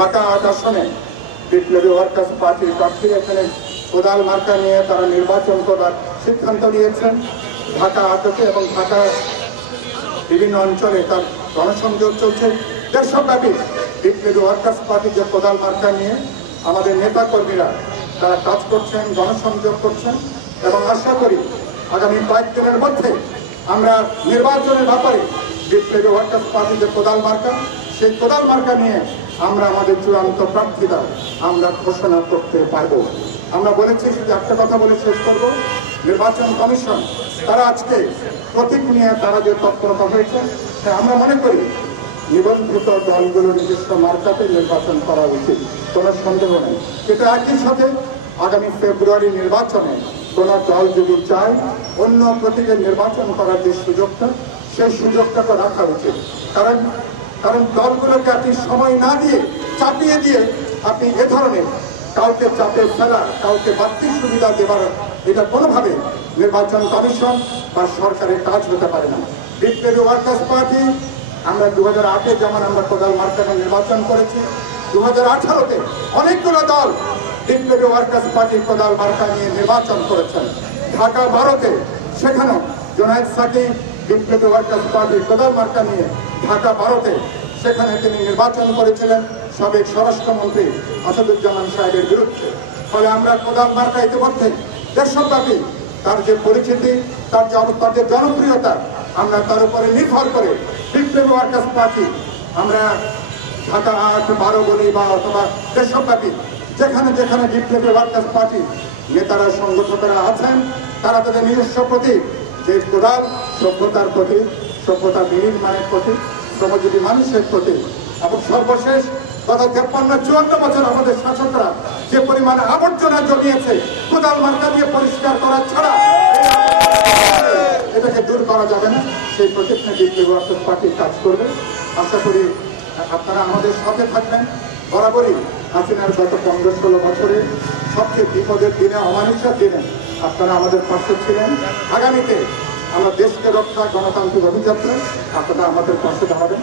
ঢাকা ৮ আসনে বিপ্লবী ওয়ার্কার্স পার্টির প্রার্থী এখানে কোদাল মার্কা নিয়ে তারা নির্বাচন করার সিদ্ধান্ত নিয়েছেন। ঢাকা ৮-তে এবং ঢাকা বিভিন্ন অঞ্চলে তার গণসংযোগ চলছে। দেশব্যাপী বিপ্লবী ওয়ার্কার্স পার্টি যে কোদাল মার্কা নিয়ে আমাদের নেতা কর্মীরা তারা কাজ করছেন, গণসংযোগ করছেন এবং আশা করি আগামী কয়েকদিনের মধ্যে আমরা নির্বাচনের ব্যাপারে বিপ্লবী ওয়ার্কার্স পার্টি যে কোদাল মার্কা, সেই কোদাল মার্কা নিয়ে আমরা আমাদের চূড়ান্ত প্রার্থীরা আমরা ঘোষণা করতে পারবো। আমরা বলেছি, শুধু একটা কথা বলে শেষ করব, নির্বাচন কমিশন তারা আজকে প্রতীক নিয়ে তারা যে তৎপরতা হয়েছে, আমরা মনে করি নিবন্ধিত দলগুলো নিজস্ব মার্কাতে নির্বাচন করা উচিত, কোনো সন্দেহ নেই। কিন্তু একই সাথে আগামী ফেব্রুয়ারি নির্বাচনে কোনো দল যদি চায় অন্য প্রতীকে নির্বাচন করার যে সুযোগটা, সেই সুযোগটাকে রাখা উচিত। কারণ দলগুলোকে আপনি সময় না দিয়ে, চাপিয়ে দিয়ে আপনি এ ধরনের কাউকে চাপে ফেলা, কাউকে বাড়তি সুবিধা দেওয়ার এটা কোনোভাবে নির্বাচন কমিশন বা সরকারের কাজ হতে পারে না। বিপ্লবী ওয়ার্কার্স পার্টি আমরা 2008-এ যেমন আমরা কোদাল মার্কা নির্বাচন করেছি, 2018-তে অনেকগুলো দল বিপ্লবী ওয়ার্কার্স পার্টি কোদাল মার্কা নিয়ে নির্বাচন করেছেন। ঢাকা 12-তে সেখানেও জুনায়েদ সাকিব বিপ্লবী ওয়ার্কার্স পার্টি কোদাল মার্কা নিয়ে ঢাকা 12-তে সেখানে তিনি নির্বাচন করেছিলেন সাবেক স্বরাষ্ট্রমন্ত্রী আসাদুজ্জামান সাহেবের বিরুদ্ধে। ফলে আমরা কোদাল মার্কা ইতিমধ্যে দেশব্যাপী তার যে পরিচিতি, তার যে জনপ্রিয়তা, আমরা তার উপরে নির্ভর করে বিপ্লবী ওয়ার্কার্স পার্টি আমরা ঢাকা 8, 12 বলি বা অথবা দেশব্যাপী যেখানে যেখানে বিপ্লবী ওয়ার্কার্স পার্টি নেতারা, সংগঠকেরা আছেন, তারা তাদের নিজস্ব প্রতীক, যে কোদাল সভ্যতার প্রতীক, সভ্যতা নির্মাণের প্রতীক, শ্রমজীবী মানুষের প্রতীক। এবং সর্বশেষ গত 53-54 বছর আমাদের শাসকরা যে পরিমাণে আবর্জনা জমিয়েছে, কোদাল মার্কা দিয়ে পরিষ্কার করা ছাড়া এটাকে দূর করা যাবে না। সেই প্রতীক নিয়ে বিপ্লবী ওয়ার্কার্স পার্টি কাজ করবে। আশা করি আপনারা আমাদের সাথে থাকবেন। বরাবরই হাসিনার গত 15-16 বছরে সবচেয়ে বিপদের দিনে, অমানুষের দিনে আপনারা আমাদের পাশে ছিলেন। আগামীতে আমরা দেশকে রক্ষা, গণতান্ত্রিক অভিযাত্রা আপনারা আমাদের পাশে দাঁড়াবেন।